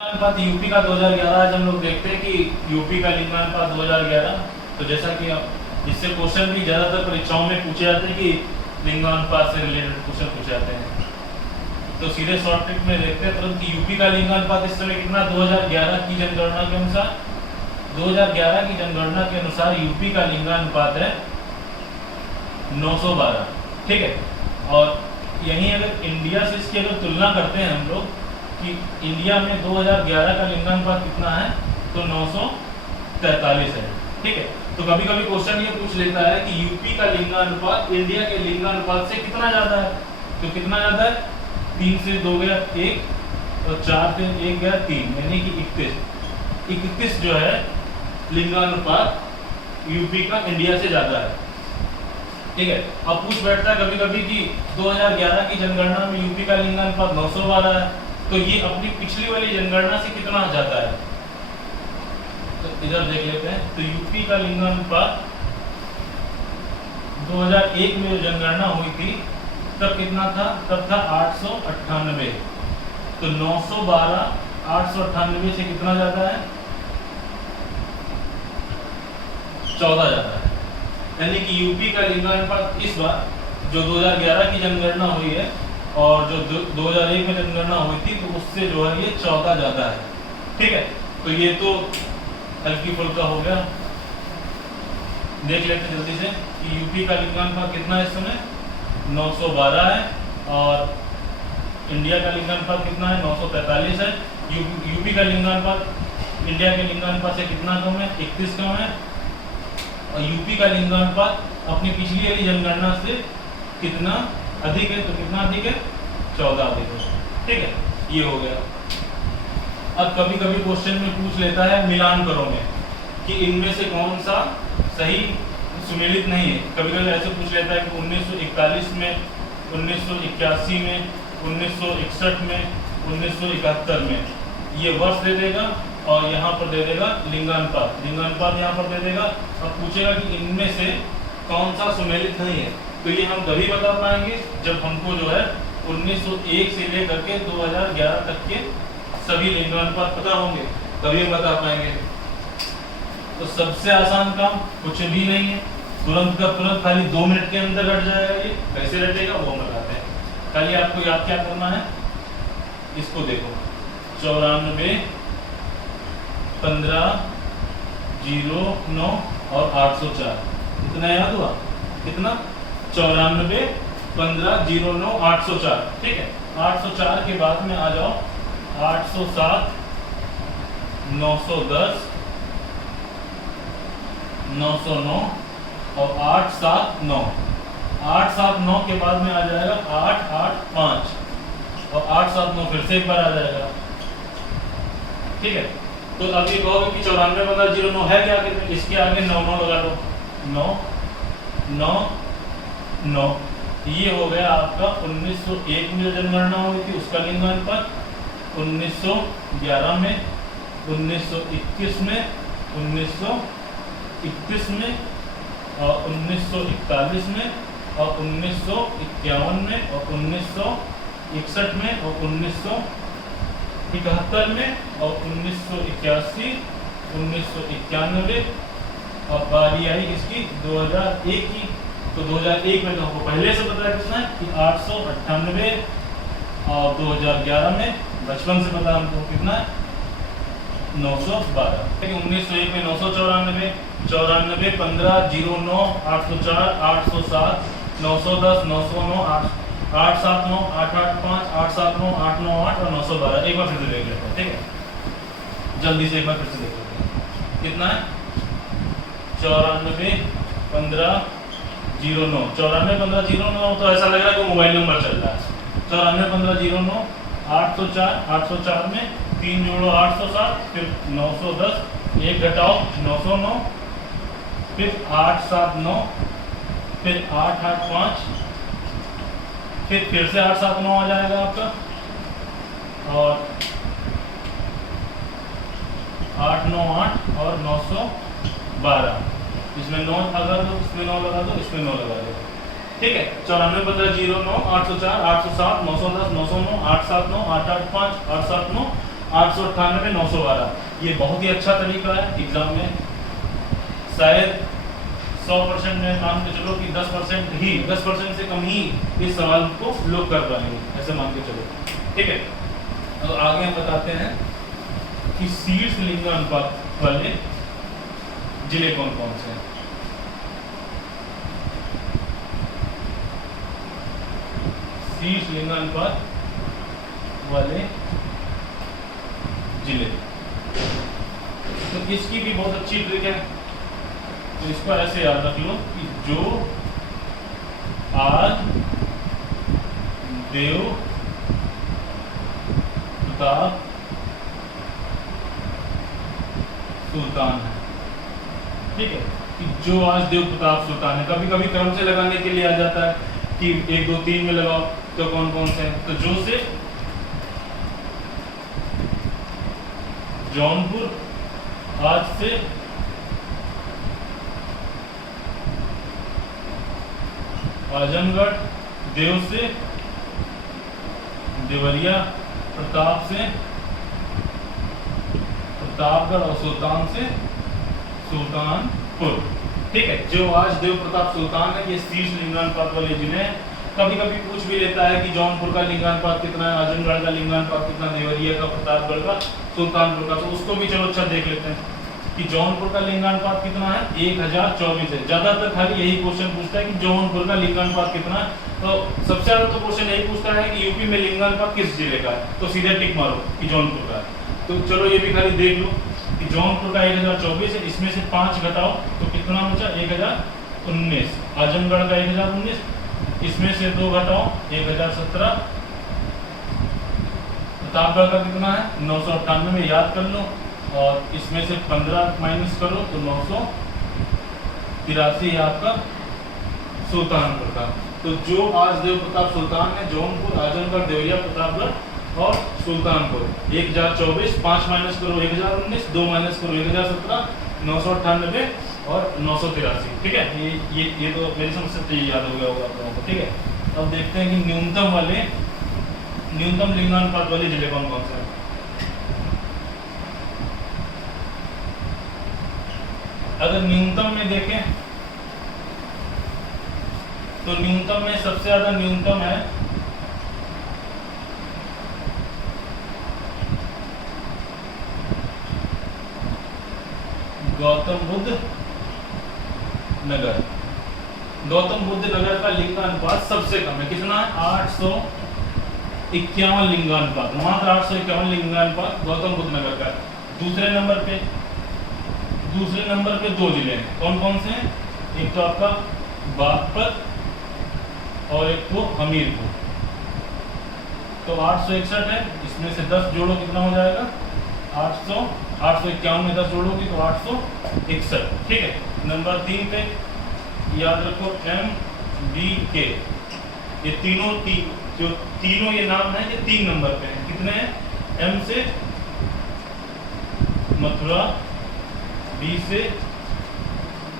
अनुपात यूपी का 2011 आज हम लोग देखते हैं कि यूपी का लिंगानुपात 2011। तो जैसा कि इससे क्वेश्चन भी ज़्यादातर परीक्षाओं में पूछे जाते हैं कि लिंगानुपात से रिलेटेड क्वेश्चन पूछे जाते हैं। तो सीधे शॉर्ट ट्रिक में देखते हैं तुरंत कि यूपी का लिंगानुपात इस समय कितना 2011 की जनगणना के अनुसार 2011 की जनगणना के अनुसार यूपी का लिंगानुपात है 912। ठीक है। और यहीं अगर इंडिया से इसकी अगर तुलना करते हैं हम लोग कि इंडिया में 2011 का लिंगानुपात कितना है तो 943 है। ठीक है। तो कभी कभी क्वेश्चन ये पूछ लेता है कि यूपी का लिंगानुपात इंडिया के लिंगानुपात से कितना ज़्यादा है। तो कितना ज़्यादा है? 3 से 2 गया 1 और 4 से 1 गया 3, यानी कि 31 जो है लिंगानुपात यूपी का इंडिया से ज़्यादा है। ठीक है। अब पूछ बैठता है कभी कभी कि 2011 की जनगणना में यूपी का लिंगानुपात 912 है, तो ये अपनी पिछली वाली जनगणना से कितना जाता है। तो इधर देख लेते हैं। तो यूपी का लिंगानुपात 2001 में जो जनगणना हुई थी तब कितना था? तब था 898। तो 912 898 से कितना जाता है? 14 जाता है। यानी कि यूपी का लिंगानुपात इस बार जो 2011 की जनगणना हुई है और जो 2001 में जनगणना हुई थी तो उससे जो है ये 14 ज़्यादा है। ठीक है। तो ये तो हल्की फुल्का हो गया। देख लेते जल्दी से कि यूपी का लिंगानुपात कितना है इस समय 912 है और इंडिया का लिंगानुपात कितना है 943 है। यूपी का लिंगानुपात इंडिया के लिंगानुपात से कितना कम है? 31 कम है। और यूपी का लिंगानुपात अपनी पिछली वाली जनगणना से कितना अधिक है? तो कितना अधिक है? 14 अधिक है। ठीक है। ये हो गया। अब कभी कभी क्वेश्चन में पूछ लेता है मिलान करो में कि इनमें से कौन सा सही सुमेलित नहीं है। कभी कभी ऐसे पूछ लेता है कि 1941 में, 1981 में, 1961 में, 1971 में, ये वर्ष दे देगा और यहाँ पर दे देगा लिंगानुपात यहाँ पर दे देगा। अब पूछेगा कि इनमें से कौन सा सुमेलित नहीं है। तो ये हम तभी बता पाएंगे जब हमको जो है 1901 से लेकर के 2011 तक के सभी लिंगानुपात पता होंगे, तभी हम बता पाएंगे। तो सबसे आसान काम कुछ भी नहीं है, तुरंत का तुरंत खाली 2 मिनट के अंदर रट जाएगा। ये कैसे रटेगा वो हम बताते हैं। खाली आपको याद क्या करना है, इसको देखो 94 15 09 और 804। इतना याद हुआ? कितना? 94 15 09 804। ठीक है। 804 के बाद में आ जाओ 807 910 909 और 879। 879 के बाद में आ जाएगा 885 और 879 फिर से एक बार आ जाएगा। ठीक है। तो अब ये कहोगे कि 94 15 09 है क्या? कितने? इसके आगे 9 लगा लो। 9 9 9। ये हो गया आपका 1901 में जो जनगणना हुई थी उसका लिंगानुपात, 1911 में, 1921 में, 1931 में और 1941 में और 1951 में और 1961 में और 1971 में और 1981 1991 और बारी आई इसकी 2001 की। तो 2001 में तो हमको पहले से पता है कितना है कि 898 और 2011 में बचपन से पता हमको कितना है 912। 1901 में 994 94 15 09 804 807 910 909 879 885 879 898 और 912। एक बार फिर से देख लेते हैं। ठीक है। जल्दी से एक बार फिर से देख लेते हैं। कितना है? 94 15 09। 94 15 09 तो ऐसा लग रहा है कि मोबाइल नंबर चल रहा है। 94 15 09 804 में 3 जोड़ो 807 फिर 910 1 घटाओ 909 फिर 879 फिर 885 फिर से 879 आ जाएगा आपका और 898 और 912। इसमें 9 लगा दो, इसमें 9 लगा दो, इसमें 9 लगा दो। ठीक है। 94 15 09 804 807 910 909 879 885 879 898 912। ये बहुत ही अच्छा तरीका है एग्जाम में, शायद 100% में मान के चलो कि 10% ही, 10% से कम ही इस सवाल को लोग कर पाएंगे, ऐसे मान के चलो। ठीक है, तो आगे हम बताते हैं कि शीर्ष लिंगानुपात वाले जिले कौन कौन से हैं। शीर्ष लिंगानुपात वाले जिले, तो इसकी भी बहुत अच्छी ट्रिक है। तो इसको ऐसे याद रख लो कि जो आज देव प्रताप सुल्तान है। ठीक है, कि जो आज देव प्रताप सुल्तान है। कभी कभी क्रम से लगाने के लिए आ जाता है कि 1 2 3 में लगाओ, तो कौन कौन से हैं। तो जो से जौनपुर, आज से आजमगढ़, देव से देवरिया, प्रताप से प्रतापगढ़ और सुल्तान से सुल्तानपुर। ठीक है, जो आज देव प्रताप सुल्तान है ये शीर्ष लिंगानुपात वाले जिले हैं। कभी कभी पूछ भी लेता है कि जौनपुर का लिंगानुपात कितना है, आजमगढ़ का लिंगानुपात कितना, देवरिया का, प्रतापगढ़ का, सुल्तानपुर का। तो उसको भी चलो अच्छा देख लेते हैं कि जौनपुर का लिंगानुपात कितना है, 1024 है। ज्यादातर खाली यही क्वेश्चन पूछता है कि जौनपुर का लिंगानुपात कितना है। तो सबसे ज्यादा तो क्वेश्चन यही पूछता है कि यूपी में लिंगानुपात किस जिले का है, तो सीधे टिक मारो कि जौनपुर का है। तो चलो ये भी खाली देख लो कि जौनपुर का 1024 है, इसमें से 5 घटाओ तो कितना बचा, 1019। आजमगढ़ का 1019, इसमें से 2 घटाओ 1017। प्रतापगढ़ का कितना है, 998 में याद कर लो, और इसमें से 15 माइनस करो तो 983 है आपका सुल्तानपुर का। तो जो आज देव प्रताप सुल्तान है, जौनपुर, आजमगढ़, देवरिया, प्रतापगढ़ और सुल्तानपुर। 1024, 5 माइनस करो 1019, 2 माइनस करो 1017, 998 और 983। ठीक है, ये तो मेरी समझ से याद हो गया होगा आप लोगों को। ठीक है, अब देखते हैं कि न्यूनतम लिंगानुपात वाले जिले कौन कौन से हैं। अगर न्यूनतम में देखें तो न्यूनतम में सबसे ज्यादा न्यूनतम है गौतम बुद्ध नगर। गौतम बुद्ध नगर का लिंगानुपात सबसे कम है, कितना है, 851 लिंगानुपात, मात्र 851 लिंगानुपात गौतम बुद्ध नगर का। दूसरे नंबर पे 2 जिले हैं, कौन कौन से हैं, एक तो आपका बागपत और एक तो हमीरपुर। तो 861 है, इसमें से 10 जोड़ो कितना हो जाएगा, 851 में 10 जोड़ोगे तो 861। ठीक है, नंबर 3 पे याद रखो MBK। ये तीनों ये नाम है, ये 3 नंबर पे हैं। कितने हैं, M से मथुरा, B से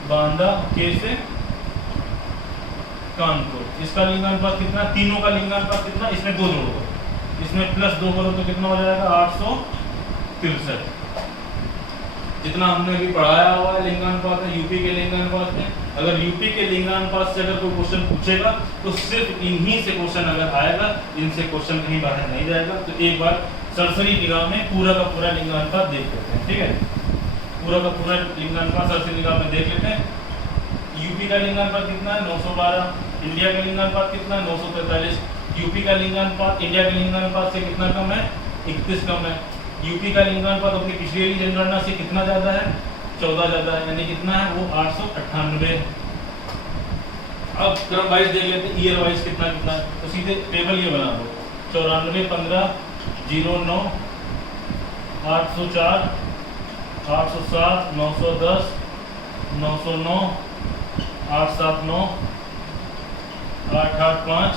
बांदा, K से कानपुर। इसका लिंगानुपात कितना, तीनों का लिंगानुपात कितना, इसमें 2 जोड़ो, इसमें +2 करो तो कितना हो जाएगा, 863। जितना हमने अभी पढ़ाया हुआ है लिंगानुपात है यूपी के लिंगानुपात में। अगर यूपी के लिंगानुपात से अगर कोई क्वेश्चन पूछेगा तो सिर्फ इन्हीं से क्वेश्चन अगर आएगा, इनसे क्वेश्चन कहीं बाहर नहीं जाएगा। तो एक बार सरसरी निगाह में पूरा का पूरा लिंगानुपात देख लेते हैं। ठीक है, पूरा का पूरा लिंगानुपात सरसरी निगाह में देख लेते हैं। यूपी का लिंगानुपात कितना है, 912। इंडिया का लिंगानुपात कितना है, 943। यूपी का लिंगानुपात इंडिया के लिंगानुपात से कितना कम है, 31 कम है। यूपी का लिंगानुपात अपनी पिछली जनगणना से कितना ज्यादा है, 14 ज्यादा है, यानी कितना है वो 898। अब क्रम वाइज देख लेते हैं, ईयर वाइज कितना कितना है। तो सीधे टेबल ये बना दो, 94 15 09 804 807 910 909 879 885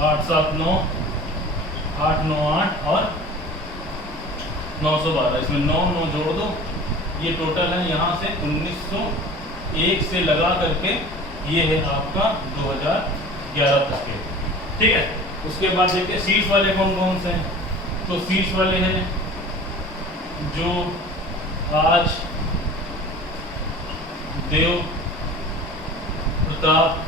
879 898 और 912। इसमें 9 जोड़ दो, ये टोटल है यहाँ से 1901 से लगा करके ये है आपका 2011 तक के। ठीक है, उसके बाद देखिए शीर्ष वाले कौन कौन से हैं। तो सीट्स वाले हैं जो आज देव प्रताप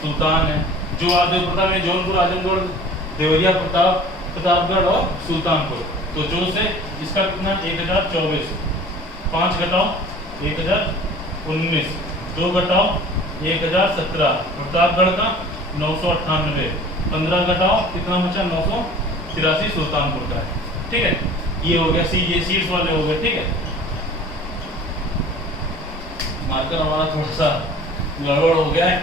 सुल्तान है, जो आज देव प्रताप में जौनपुर, आजमगढ़, देवरिया, प्रतापगढ़ और सुल्तानपुर। तो जो से इसका कितना 1024, 5 घटाओ 1019, 2 घटाओ 1017, प्रतापगढ़ का 998, 15 घटाओ कितना बचा 983 सुल्तानपुर का है। ठीक है, ये हो गया ये सीट्स वाले हो गए। ठीक है, मार्कर हमारा थोड़ा सा गड़बड़ हो गया है,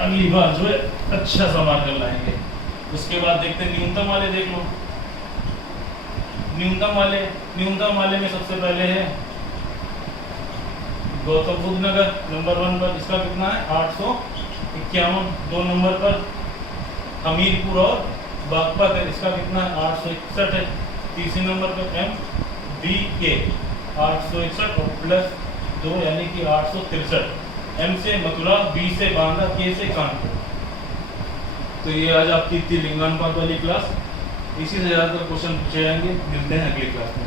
अगली बार जो है अच्छा सा मार्कर लाएंगे। उसके बाद देखते हैं न्यूनतम वाले, देख लो न्यूनतम वाले में सबसे पहले है गौतम बुद्ध नगर नंबर 1 पर, इसका कितना है 851। 2 नंबर पर हमीरपुर और बागपत है, इसका कितना है 861 है। तीसरे नंबर पर MBK 861 और +2 यानी कि 863। M से मथुरा, B से बांदा, K से कानपुर। तो ये आज आपकी थी लिंगानुपात वाली क्लास। इसी से ज़्यादातर क्वेश्चन पूछे जाएंगे। मिलते हैं अगली क्लास में।